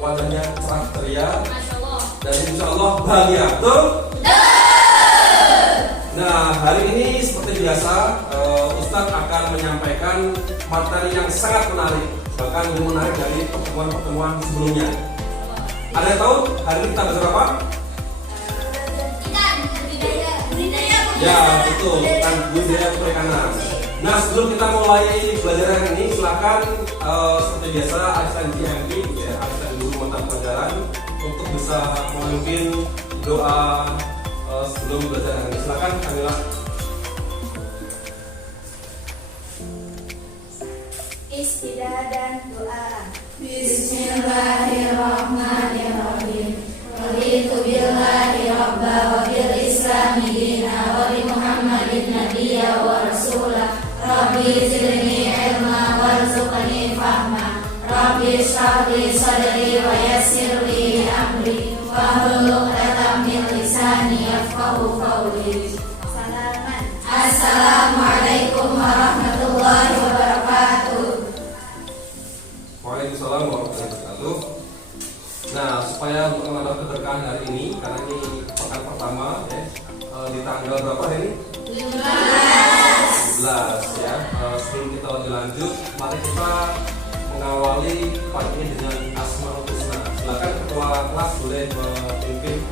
wajahnya cerah ceria, Masya Allah. dan insya Allah bahagia. Betul? Nah, hari ini seperti biasa, Ustadz akan menyampaikan materi yang sangat menarik, bahkan lebih menarik dari pertemuan-pertemuan sebelumnya. Ada yang tahu hari ini kita belajar apa? Ikan, budidaya. Ya, betul, tentang budidaya perikanan. Nah, sebelum kita mulai belajar hari ini, silakan seperti biasa asisten GMP, ya, asisten guru mata pelajaran, untuk bisa memimpin doa sebelum belajar hari ini. Silakan, Kamila. Istidah dan doa. Bismillahirrahmanirrahim. Raditu billahi rabba wa bil islami dina wa bi Muhammadin nabiyya wa rasula. Rabbi zidni ilma warzuqni fahma. Rabbi shrah li sadri wa yassir li amri wahlul 'uqdatam min lisani yafqahu qawli. Assalamualaikum warahmatullahi wabarakatuh. Waalaikumsalam warahmatullahi wabarakatuh. Nah, supaya untuk menambah keberkahan hari ini, karena ini pekan pertama, ya, di tanggal berapa hari ini? 15 ya. Sebelum kita lebih lanjut, mari kita mengawali pagi ini dengan Asmaul Husna. Silakan ketua kelas boleh memimpin.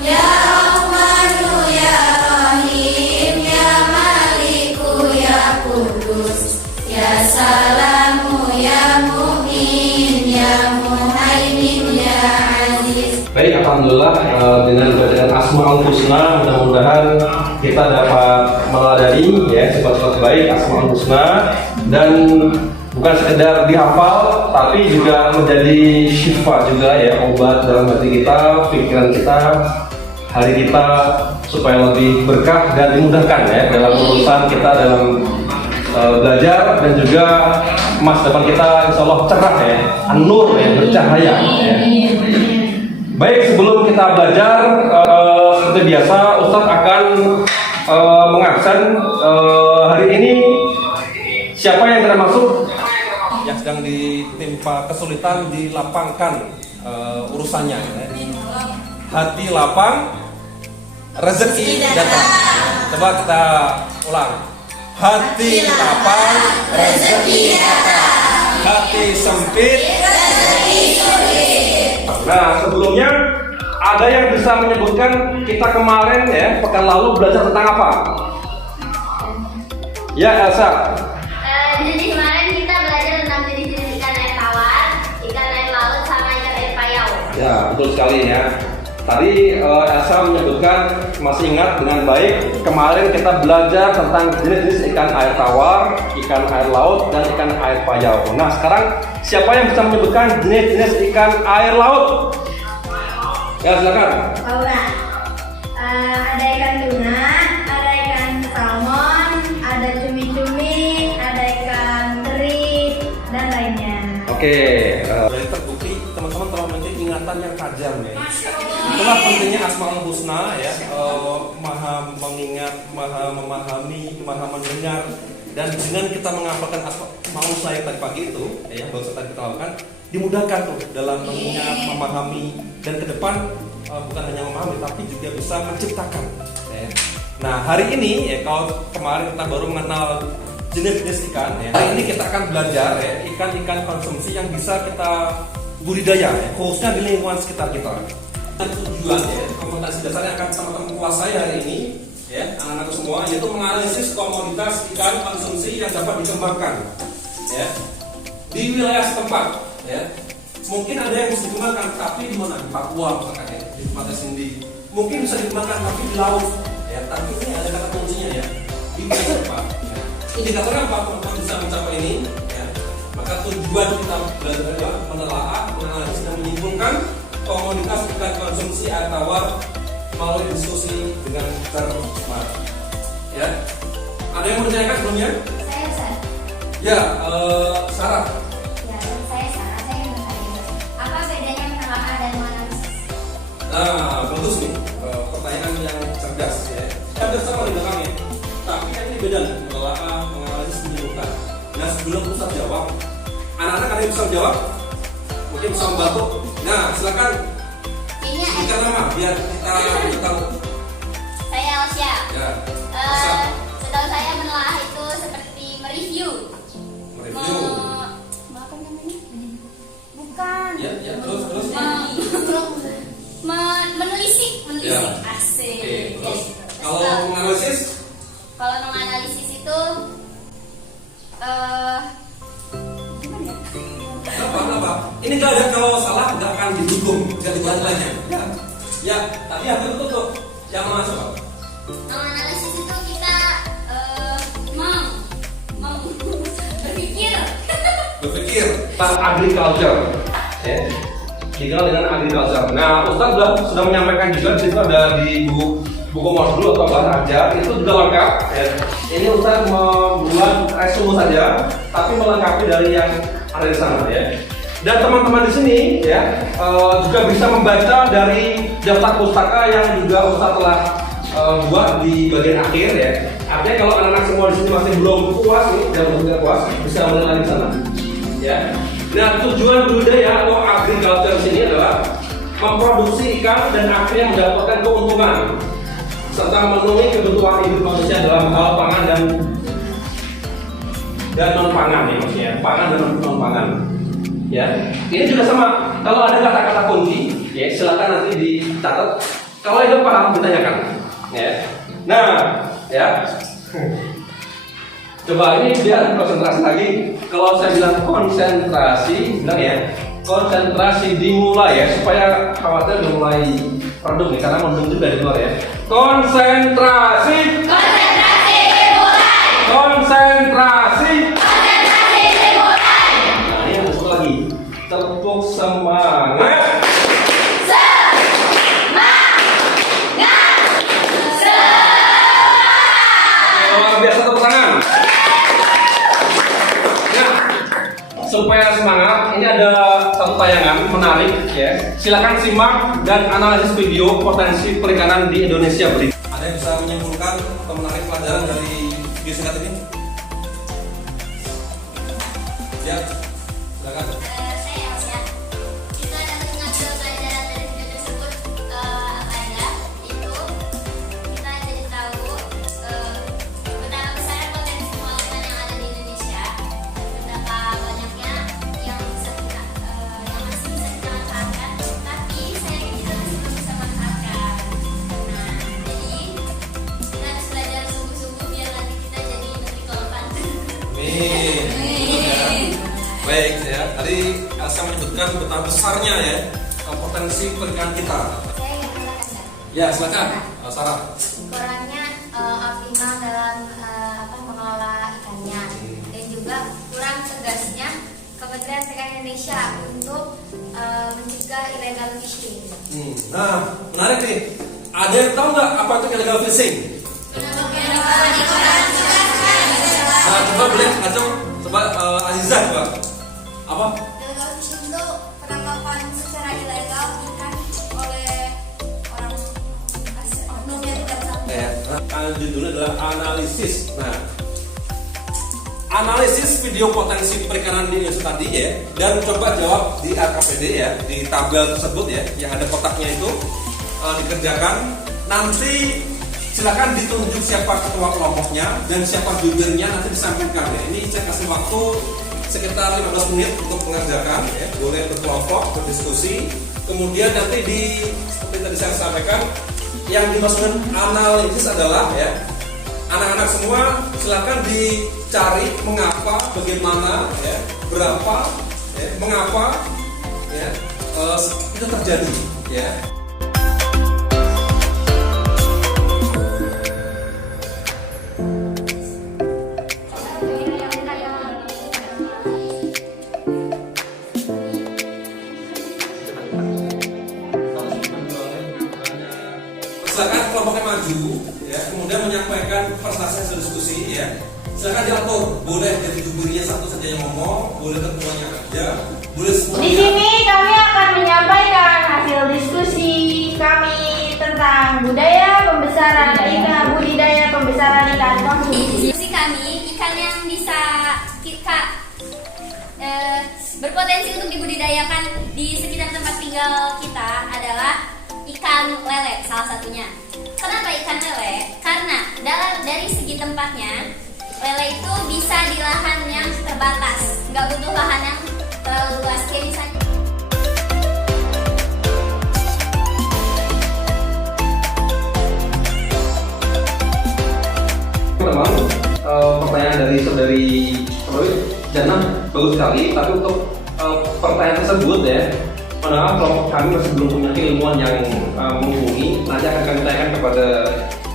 Ya Rahmanu ya Rahim ya Maliku ya Kudus ya Salamu ya Mu'min ya Muhaimin ya Aziz. Baik, alhamdulillah, dengan bacaan Asmaul Husna mudah-mudahan kita dapat meladani ya sifat-sifat baik Asmaul Husna, dan bukan sekedar dihafal tapi juga menjadi syifa juga ya, obat dalam hati kita, pikiran kita, hari kita, supaya lebih berkah dan dimudahkan ya dalam urusan kita dalam belajar, dan juga masa depan kita insya Allah cerah ya, an-nur ya, bercahaya ya. Baik, sebelum kita belajar, seperti biasa Ustadz akan mengabsen hari ini siapa yang tidak masuk, yang sedang ditimpa kesulitan, dilapangkan urusannya ya. Hati lapang, rezeki datang. Coba kita ulang. Hati lapang, rezeki datang. Hati sempit, rezeki sulit. Nah, sebelumnya ada yang bisa menyebutkan kita kemarin ya, pekan lalu belajar tentang apa? Ya, Elsa. Jadi kemarin kita belajar tentang jenis-jenis ikan air tawar, ikan air laut, sama ikan air payau. Ya, betul sekali ya. Tadi Elsa menyebutkan, masih ingat dengan baik, kemarin kita belajar tentang jenis-jenis ikan air tawar, ikan air laut, dan ikan air payau. Nah, sekarang siapa yang bisa menyebutkan jenis-jenis ikan air laut? Ya, silakan. Laura. Ada ikan tuna, ada ikan salmon, ada cumi-cumi, ada ikan teri, dan lainnya. Oke, dari terbukti teman-teman telah memiliki ingatan yang tajam ya. Itulah pentingnya Asmaul Husna ya, maha mengingat, maha memahami, maha mendengar, dan dengan kita menghafalkan Asmaul Husna yang tadi pagi itu ya, baru tadi kita lakukan, dimudahkan tuh dalam mengingat, memahami, dan ke depan bukan hanya memahami tapi juga bisa menciptakan ya. Nah, hari ini ya, kalau kemarin kita baru mengenal jenis-jenis ikan ya, hari ini kita akan belajar ya, ikan-ikan konsumsi yang bisa kita budidaya ya, khususnya di lingkungan sekitar kita. Tujuan ya, kompetensi dasar yang akan teman-teman kuasai hari ini ya, anak-anak semua, yaitu menganalisis komoditas ikan konsumsi yang dapat dikembangkan ya di wilayah setempat ya. Mungkin ada yang bisa dikembangkan tapi di mana? Di Papua misalkan ya, di tempatnya sendiri. Mungkin bisa dikembangkan tapi di laut ya, tapi ini ada kata kuncinya ya, di wilayah setempat ya. Indikatornya apa teman-teman bisa mencapai ini ya? Maka tujuan kita belajar adalah menelaah, menganalisis, dan menyimpulkan komoditas ikan konsumsi air tawar melalui diskusi dengan cermat ya. Ada yang mau ditanyakan sebelumnya? Saya Ustaz. Ya, Sarah. Ya, saya Sarah. Saya ingin bertanya, apa bedanya menelaah dan menganalisis? Nah, bagus nih, pertanyaan yang cerdas ya. Ada sama di belakangnya, tapi kan ini beda nih, menelaah, menganalisis, menyimpulkan. Nah, sebelum Ustaz jawab, anak-anak ada yang bisa jawab? mungkin bisa membantu. Nah, silakan Kayaknya sebutkan nama biar kita tahu. saya Osya. Ya. Bisa Setahu saya menelaah itu seperti mereview. mereview. Apa namanya? Bukan. Ya, terus. Menelisik. Ya. Asik. Oke, terus Jadi, kalau menganalisis, kalau menganalisis itu gimana ya? kenapa? Ini nggak ada kalau salah nggak akan didukung, nggak dibantunya. Ya, tadi aku tutup. Yang mana coba? Menganalisis itu kita Berpikir tentang agriculture, ya. Dikenal dengan agriculture. Nah, Ustadz sudah menyampaikan juga di situ ada di buku modul atau bahan ajar itu juga lengkap. Ya. Ini Ustadz membuat resume saja, tapi melengkapi dari yang ada di sana, ya. Dan teman-teman di sini, ya, juga bisa membaca dari daftar pustaka yang juga Ustadz telah buat di bagian akhir, ya. Artinya kalau anak-anak semua di sini masih belum puas nih, belum puas, bisa melihat di sana. Ya. Nah, tujuan budidaya atau agriculture di sini adalah memproduksi ikan dan akhirnya mendapatkan keuntungan serta memenuhi kebutuhan hidup manusia dalam hal pangan dan non pangan, ya, maksudnya pangan dan non pangan. Ya, ini juga sama. Kalau ada kata-kata kunci, ya silakan nanti dicatat. Kalau itu paham ditanyakan. Ya. Nah, ya. Coba ini biar konsentrasi lagi. Kalau saya bilang konsentrasi, bilang ya konsentrasi dimulai ya supaya khawatir udah mulai redup nih karena mendung juga di luar ya. Konsentrasi. dimulai. Konsentrasi. Dimulai. Nah ini yang disebut lagi tepuk semangat. Luar biasa tepuk tangan. Supaya semangat, ini ada satu tayangan menarik ya. Silakan simak dan analisis video potensi perikanan di Indonesia berikut. Ada yang bisa menyimpulkan atau menarik pelajaran dari video singkat ini? Ya, silakan. Saya Osya. Kita dapat mengambil pelajaran dari video tersebut apa ada itu kita jadi tahu betapa besar potensi kelautan yang ada di Indonesia, betapa banyaknya yang bisa kita yang masih bisa kita manfaatkan, tapi sayangnya kita masih belum bisa manfaatkan. Nah, jadi kita harus belajar sungguh-sungguh biar nanti kita jadi menteri kelautan. Baik ya, tadi Elsa menyebutkan betapa besarnya ya potensi perikanan kita. Saya ingin menambahkan. Ya, silakan. Sarah. Kurangnya optimal dalam mengelola ikannya dan juga kurang tegasnya Kementerian Perikanan Indonesia untuk mencegah illegal fishing. Nah, menarik nih. Ada yang tahu nggak apa itu illegal fishing? Nah, coba boleh langsung coba Aziza coba. Apa? Illegal fishing itu penangkapan secara ilegal ikan oleh orang oknum yang tidak bersangkutan. Judulnya adalah analisis. Nah, analisis video potensi perikanan di Indonesia tadi ya, dan coba jawab di RKPD ya, di tabel tersebut ya, yang ada kotaknya itu dikerjakan. Nanti silakan ditunjuk siapa ketua kelompoknya dan siapa jubirnya nanti disampaikan ya. Ini saya kasih waktu sekitar 15 menit untuk mengerjakan ya. Boleh berkelompok, berdiskusi. Kemudian nanti seperti tadi saya sampaikan, yang dimaksudkan analisis adalah ya, anak-anak semua silakan dicari mengapa, bagaimana ya, berapa ya, mengapa ya itu terjadi ya. Silakan kelompoknya maju ya, kemudian menyampaikan prestasi hasil diskusi ya. Silakan diatur, boleh jadi jubirnya satu saja yang ngomong, boleh ketuanya aja, boleh semuanya. Di sini kami akan menyampaikan hasil diskusi kami tentang budidaya pembesaran ikan konsumsi. Diskusi kami ikan yang bisa kita berpotensi berpotensi untuk dibudidayakan di sekitar tempat tinggal kita adalah ikan lele salah satunya. Kenapa ikan lele? Karena dari segi tempatnya, lele itu bisa di lahan yang terbatas, nggak butuh lahan yang terlalu luas. Kayak misalnya memang pertanyaan dari saudari Jana bagus sekali, tapi untuk pertanyaan tersebut ya, padahal kelompok kami masih belum punya keilmuan yang mumpuni. Nanti akan kami tanyakan kepada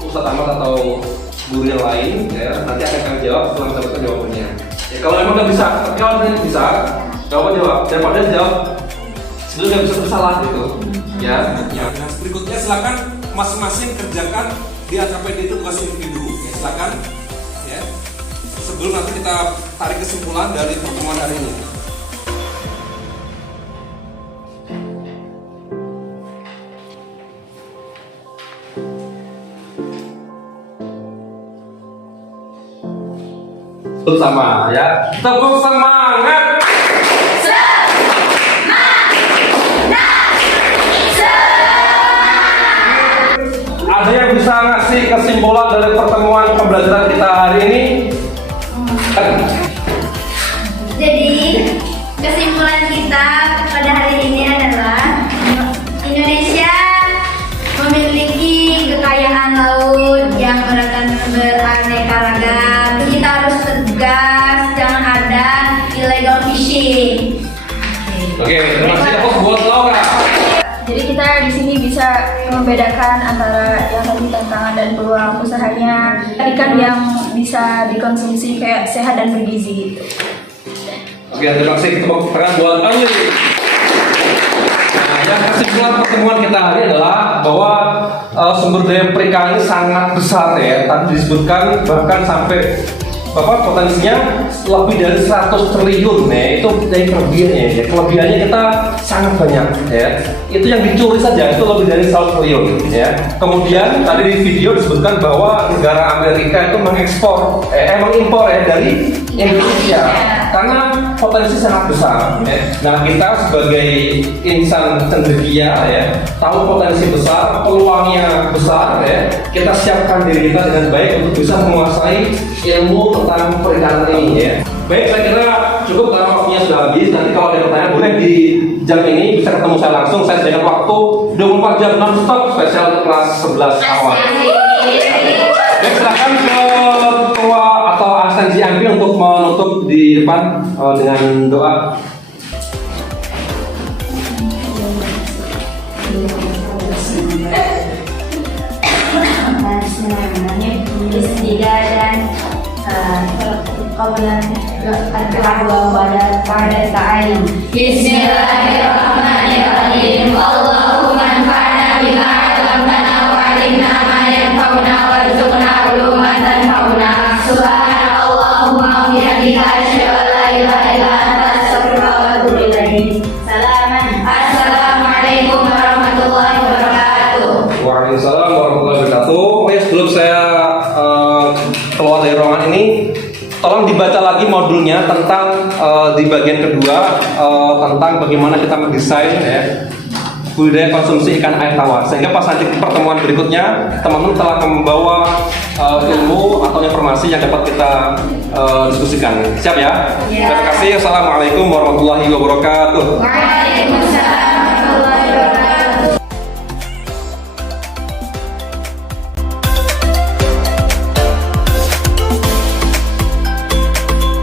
Ustadz Ahmad atau guru yang lain ya, nanti akan kami jawab setelah mendapatkan jawabannya ya. Kalau memang nggak bisa, kalau nggak bisa jawaban jawab, daripada jawab sebelum nggak bisa bersalah gitu ya. Nah, berikutnya silakan masing-masing kerjakan di AKPD itu tugas individu ya, silakan ya, sebelum nanti kita tarik kesimpulan dari pertemuan hari ini. Bersama ya, tepuk semangat. Ada yang bisa ngasih kesimpulan dari pertemuan pembelajaran kita hari ini? Jadi kesimpulan kita pada hari ini adalah Indonesia memiliki kekayaan laut yang beraneka ragam. Kita harus tegas, jangan ada illegal fishing. Oke, terima kasih buat Laura. Jadi kita di sini bisa membedakan antara yang tadi tantangan dan peluang usahanya. Ikan yang bisa dikonsumsi kayak sehat dan bergizi. Oke, terima kasih, tepuk tangan buat Anjli. Nah, yang kesimpulan pertemuan kita hari adalah bahwa sumber daya perikanan ini sangat besar ya. Tadi disebutkan bahkan sampai potensinya lebih dari 100 triliun ya. Itu dari kelebihannya ya. Kelebihannya kita sangat banyak ya. Itu yang dicuri saja itu lebih dari 100 triliun ya. Kemudian tadi di video disebutkan bahwa negara Amerika itu mengimpor ya dari Indonesia karena potensi sangat besar ya. Nah, kita sebagai insan cendekia ya, tahu potensi besar, peluangnya besar ya. Kita siapkan diri kita dengan baik untuk bisa menguasai ilmu tentang perikanan ini ya. Baik, saya kira cukup karena waktunya sudah habis. Nanti kalau ada pertanyaan boleh di jam ini bisa ketemu saya langsung. Saya sediakan waktu 24 jam non-stop spesial kelas 11 awal. Baik, silakan ke ketua atau asistensi Ampi untuk menutup di depan dengan doa. Dan qawlan pada ta'alim. Bismillahirrahmanirrahim. Allahumma anfa'na bima 'allamtana wa 'allimna ma yanfa'una warzuqna 'uluman tanfa'una. Subhanallahumma wa bihamdika asyhadu an la ilaha illa anta astaghfiruka wa atubu ilaik. Assalamualaikum warahmatullahi wabarakatuh. Waalaikumsalam warahmatullahi wabarakatuh. Oke, sebelum saya keluar dari ruangan ini, tolong dibaca lagi modulnya tentang di bagian kedua tentang bagaimana kita mendesain ya budidaya konsumsi ikan air tawar, sehingga pas nanti pertemuan berikutnya teman-teman telah membawa ilmu atau informasi yang dapat kita diskusikan. Siap ya? Terima kasih. Assalamualaikum warahmatullahi wabarakatuh. Waalaikumsalam.